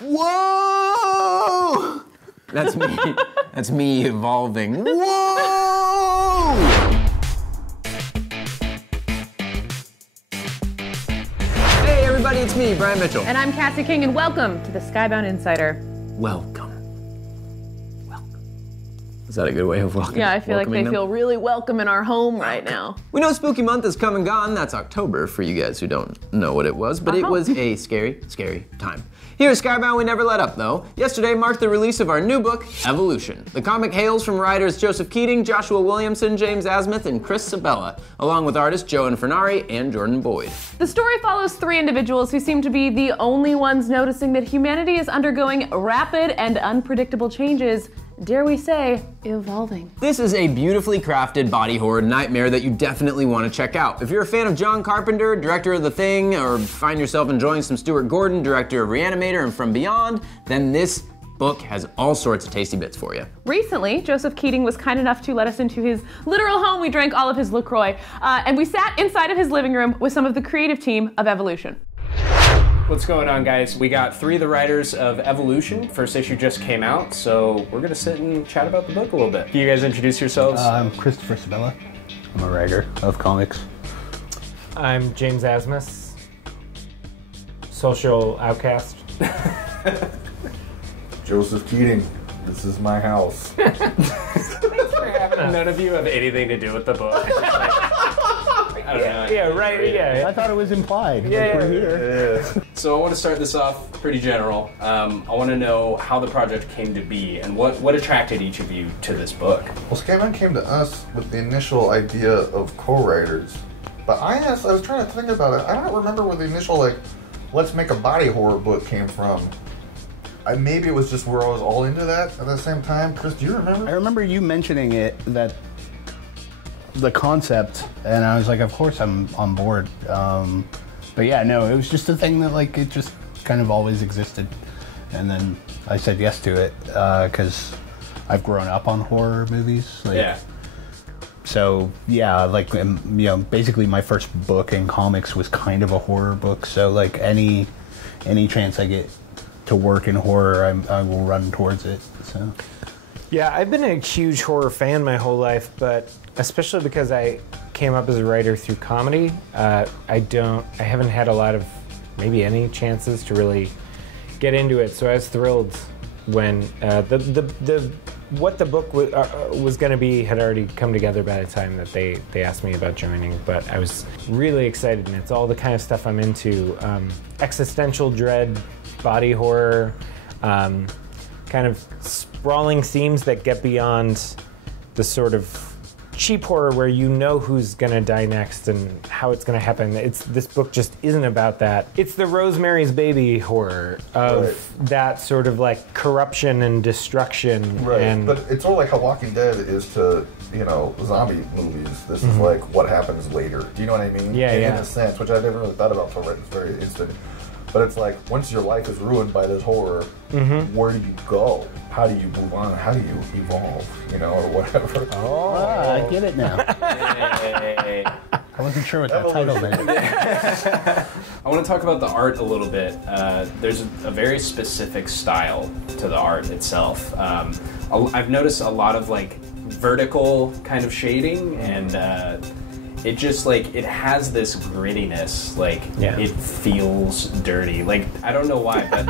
Whoa! That's me. That's me evolving. Whoa! Hey everybody, it's me, Brian Mitchell. And I'm Keatinge, and welcome to the Skybound Insider. Welcome. Is that a good way of welcoming? Yeah, I feel like they feel really welcome in our home right now. We know Spooky Month is come and gone. That's October for you guys who don't know what it was, but it was a scary, scary time. Here at Skybound, we never let up though. Yesterday marked the release of our new book, Evolution. The comic hails from writers Joseph Keatinge, Joshua Williamson, James Asmus, and Chris Sebela, along with artists Joe Infernari and Jordan Boyd. The story follows three individuals who seem to be the only ones noticing that humanity is undergoing rapid and unpredictable changes. Dare we say, evolving. This is a beautifully crafted body horror nightmare that you definitely want to check out. If you're a fan of John Carpenter, director of The Thing, or find yourself enjoying some Stuart Gordon, director of Reanimator and From Beyond, then this book has all sorts of tasty bits for you. Recently, Joseph Keatinge was kind enough to let us into his literal home. We drank all of his LaCroix, and we sat inside of his living room with some of the creative team of Evolution. What's going on, guys? We got three of the writers of Evolution. First issue just came out, so we're gonna sit and chat about the book a little bit. Can you guys introduce yourselves? I'm Christopher Sebela. I'm a writer of comics. I'm James Asmus, social outcast. Joseph Keatinge, this is my house. Thanks for having us. None of you have anything to do with the book. I don't know. Yeah, right, yeah. I thought it was implied. Yeah, we're here. Yeah. So I want to start this off pretty general. I want to know how the project came to be and what attracted each of you to this book. Well, Skybound came to us with the initial idea of co-writers, but I was trying to think about it. I don't remember where the initial, let's make a body horror book came from. Maybe it was just where I was all into that at the same time. Chris, do you remember? I remember you mentioning it, the concept, and I was like, of course I'm on board. But yeah, no, it was just a thing that it just kind of always existed. And then I said yes to it, because I've grown up on horror movies. Yeah. So yeah, basically my first book in comics was kind of a horror book. So any chance I get to work in horror, I will run towards it. So. Yeah, I've been a huge horror fan my whole life, but especially because I came up as a writer through comedy, I haven't had a lot of, maybe any chances to really get into it. So I was thrilled when what the book was going to be had already come together by the time that they asked me about joining. But I was really excited, and it's all the kind of stuff I'm into: existential dread, body horror, kind of sprawling themes that get beyond the sort of cheap horror where you know who's gonna die next and how it's gonna happen. This book just isn't about that. It's the Rosemary's Baby horror of that sort of corruption and destruction. Right, and but it's all like how Walking Dead is to, zombie movies. This is what happens later. Do you know what I mean? Yeah, In a sense, which I never really thought about until it's very instant. But it's once your life is ruined by this horror, where do you go? How do you move on? How do you evolve? Or whatever. Oh, I get it now. Hey. I wasn't sure what that title meant. I want to talk about the art a little bit. There's a very specific style to the art itself. I've noticed a lot of vertical kind of shading, and it just it has this grittiness. It feels dirty. I don't know why, but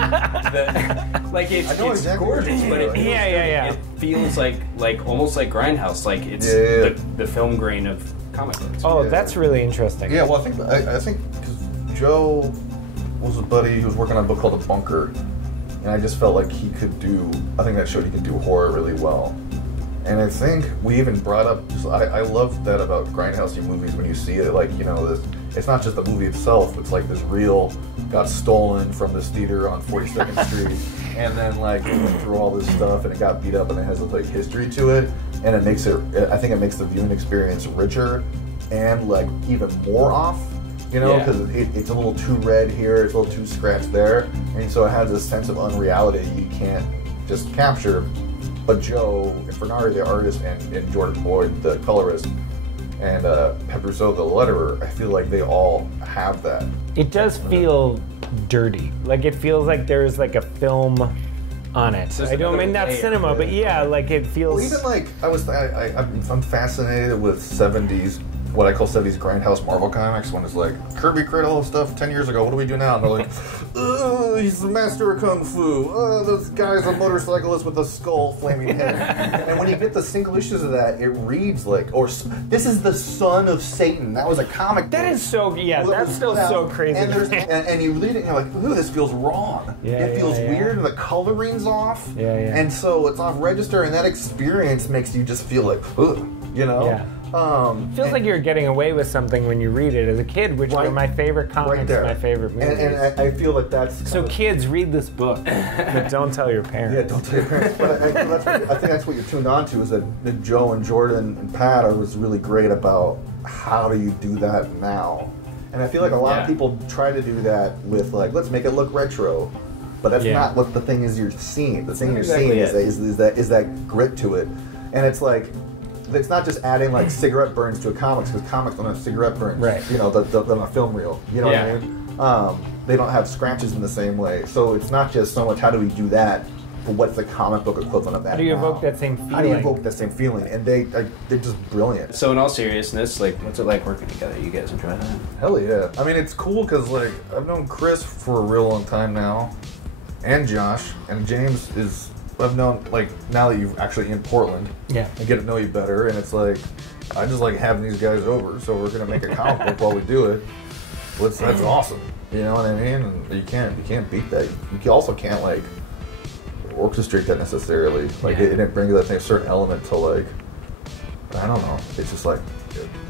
it's gorgeous, but it feels almost like Grindhouse. It's the film grain of comic books. Oh, that's really interesting. Yeah, well, I think because Joe was a buddy who was working on a book called The Bunker, and I just felt like he could do. I think that showed he could do horror really well. And I think we even brought up, I love that about Grindhouse movies when you see it, it's not just the movie itself, it's this reel got stolen from this theater on 42nd Street, and then it went through all this stuff, and it got beat up, and it has history to it, and I think it makes the viewing experience richer, and even more off, because it's a little too red here, it's a little too scratched there, and so it has this sense of unreality you can't just capture. But Joe Infernari, the artist, and Jordan Boyd, the colorist, and Pepperso the Letterer, I feel like they all have that. It does feel dirty. Like it feels like there's like a film on it. I don't mean not cinema, but yeah, like it feels. Well, even like I'm fascinated with 70s, what I call 70s grindhouse Marvel comics, when it's like Kirby created all this stuff 10 years ago. What do we do now? And they're like, he's the master of kung fu. This guy's a motorcyclist with a skull flaming head. And when you get the single issues of that, it reads like, this is the son of Satan. That was a comic. That is so, yeah, that's still so crazy. And you read it and you're like, ooh, this feels wrong. It feels weird and the coloring's off. And so it's off register, and that experience makes you just feel like, ugh, you know? Yeah. Feels like you're getting away with something when you read it as a kid, which are my favorite comics, my favorite movies. And I feel like that's... So kids, read this book, but don't tell your parents. Yeah, don't tell your parents. But I think that's what you're tuned on to, is that Joe and Jordan and Pat was really great about how do you do that now. And I feel like a lot of people try to do that with like, let's make it look retro. But that's not what the thing is you're seeing. The thing you're seeing is that grit to it. And it's like... It's not just adding like cigarette burns to a comics, because comics don't have cigarette burns. Right. You know, on a film reel. You know what I mean? They don't have scratches in the same way. So it's not just so much how do we do that, but what's the comic book equivalent of that? How do you evoke that same feeling? How do you evoke that same feeling? And they're just brilliant. So in all seriousness, like, what's it like working together? You guys enjoy that? Hell yeah. I mean, it's cool because like I've known Chris for a real long time now, and Josh, and James is. I've known, like, now that you're actually in Portland, I get to know you better, and it's like, I just like having these guys over, so we're gonna make a comic book while we do it. That's awesome, you know what I mean? And you can't beat that. You also can't like orchestrate that necessarily. Like it brings that certain element to like, I don't know. It's just like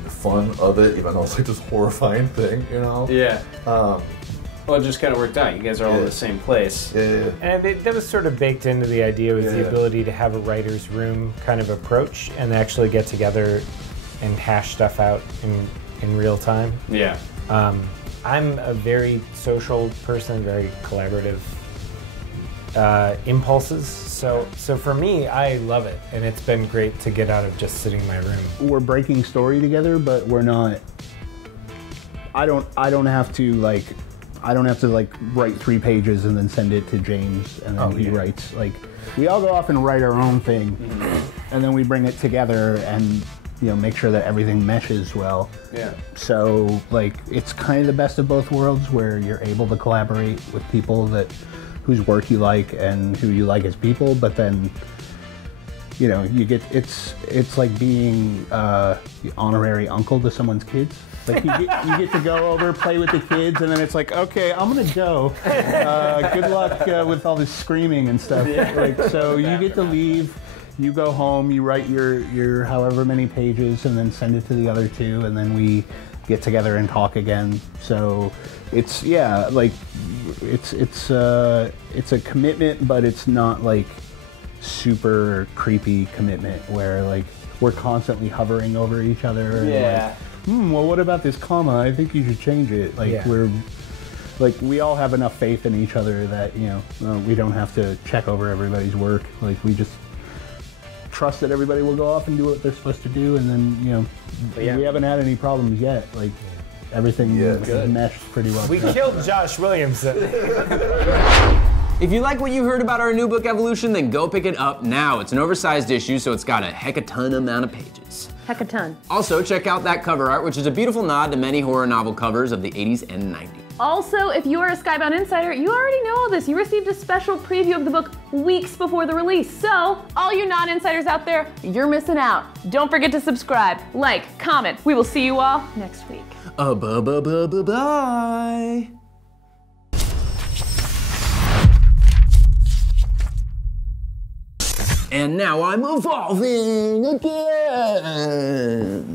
the fun of it, even though it's like this horrifying thing, you know? Yeah. Well, it just kind of worked out. You guys are all in the same place. Yeah. And that was sort of baked into the idea, was the ability to have a writer's room kind of approach and actually get together and hash stuff out in real time. Yeah. I'm a very social person, very collaborative impulses. So for me, I love it, and it's been great to get out of just sitting in my room. We're breaking story together, but we're not. I don't have to write 3 pages and then send it to James, and then he writes. Like, we all go off and write our own thing, and then we bring it together and make sure that everything meshes well. Yeah. So like, it's kind of the best of both worlds, where you're able to collaborate with people whose work you like and who you like as people, but then you get it's like being the honorary uncle to someone's kids. Like you get to go over, play with the kids, and then it's like, okay, I'm gonna go. Good luck with all this screaming and stuff. Like, so you get to leave, you go home, you write your however many pages, and then send it to the other 2, and then we get together and talk again. So it's it's a commitment, but it's not like super creepy commitment where like we're constantly hovering over each other. And well, what about this comma? I think you should change it. Like we all have enough faith in each other that we don't have to check over everybody's work. Like, we just trust that everybody will go off and do what they're supposed to do, and then we haven't had any problems yet. Like, everything meshed pretty well. We killed Josh Williamson. If you like what you heard about our new book, Evolution, then go pick it up now. It's an oversized issue, so it's got a heck-a-ton amount of pages. Heck-a-ton. Also, check out that cover art, which is a beautiful nod to many horror novel covers of the 80s and 90s. Also, if you are a Skybound Insider, you already know all this. You received a special preview of the book weeks before the release. So, all you non-insiders out there, you're missing out. Don't forget to subscribe, like, comment. We will see you all next week. Bye. And now I'm evolving again.